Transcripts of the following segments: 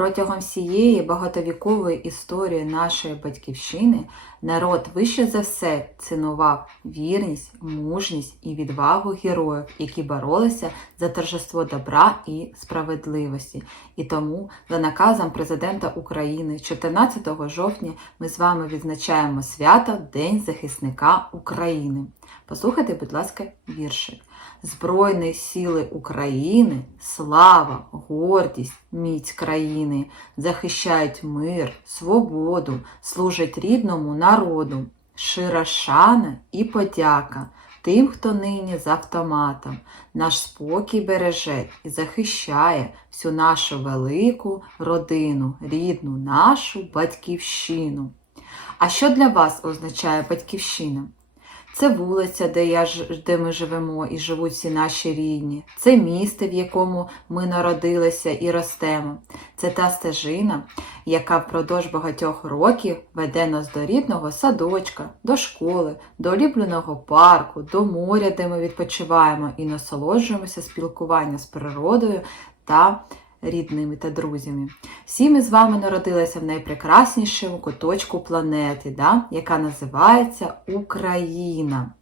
Протягом всієї багатовікової історії нашої батьківщини народ вище за все цінував вірність, мужність і відвагу героїв, які боролися за торжество добра і справедливості. І тому, за наказом президента України, 14 жовтня ми з вами відзначаємо свято День захисника України. Послухайте, будь ласка, віршик. Збройні сили України, слава, гордість, міць країни захищають мир, свободу, служать рідному народу, шира шана і подяка тим, хто нині з автоматом наш спокій береже і захищає всю нашу велику родину, рідну нашу батьківщину. А що для вас означає батьківщина? Це вулиця, де, я, де ми живемо і живуть всі наші рідні. Це місто, в якому ми народилися і ростемо. Це та стежина, яка впродовж багатьох років веде нас до рідного садочка, до школи, до улюбленого парку, до моря, де ми відпочиваємо і насолоджуємося спілкуванням з природою та рідними та друзями. Всі ми з вами народилися в найпрекраснішому куточку планети, да? яка називається Україна.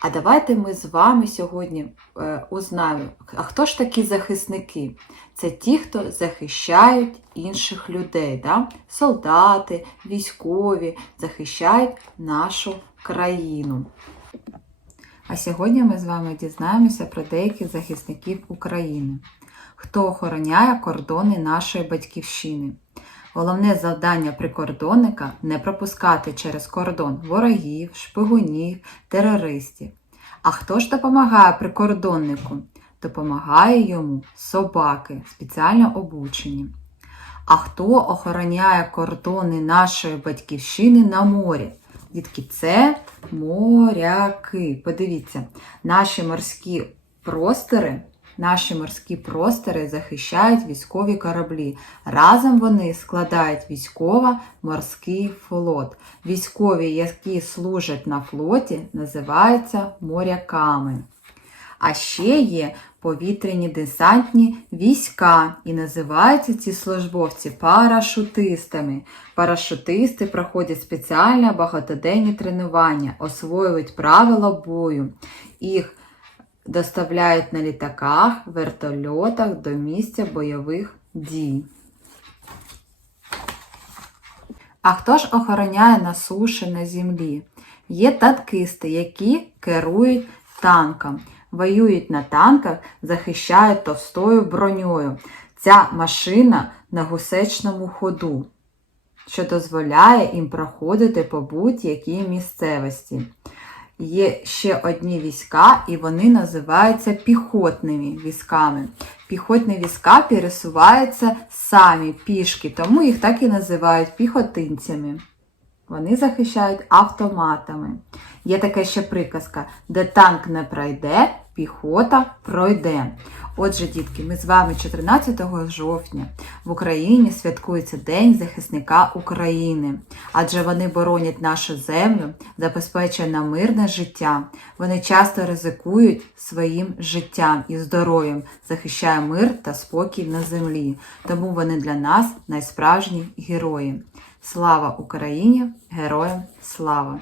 А давайте ми з вами сьогодні е, узнаємо, а хто ж такі захисники? Це ті, хто захищають інших людей, да? солдати, військові захищають нашу країну. А сьогодні ми з вами дізнаємося про деяких захисників України хто охороняє кордони нашої батьківщини. Головне завдання прикордонника не пропускати через кордон ворогів, шпигунів, терористів. А хто ж допомагає прикордоннику? Допомагає йому собаки, спеціально обучені. А хто охороняє кордони нашої батьківщини на морі? Дітки, це моряки. Подивіться, наші морські простори Наші морські простори захищають військові кораблі. Разом вони складають військово-морський флот. Військові, які служать на флоті, називаються моряками. А ще є повітряні десантні війська, і називаються ці службовці парашутистами. Парашутисти проходять спеціальне багатоденні тренування, освоюють правила бою. Їх доставляють на літаках, вертольотах до місця бойових дій. А хто ж охороняє на суші на землі? Є танкисти, які керують танком, воюють на танках, захищають товстою броньою. Ця машина на гусечному ходу, що дозволяє їм проходити по будь-якій місцевості є ще одні війська, і вони називаються піхотними військами. Піхотні війська пересуваються самі пішки, тому їх так і називають піхотинцями. Вони захищають автоматами. Є така ще приказка: де танк не пройде, піхота пройде. Отже, дітки, ми з вами 14 жовтня в Україні святкується День захисника України, адже вони боронять нашу землю, забезпечують нам мирне життя. Вони часто ризикують своїм життям і здоров'ям, захищають мир та спокій на землі. Тому вони для нас найсправжні герої. Слава Україні! Героям слава!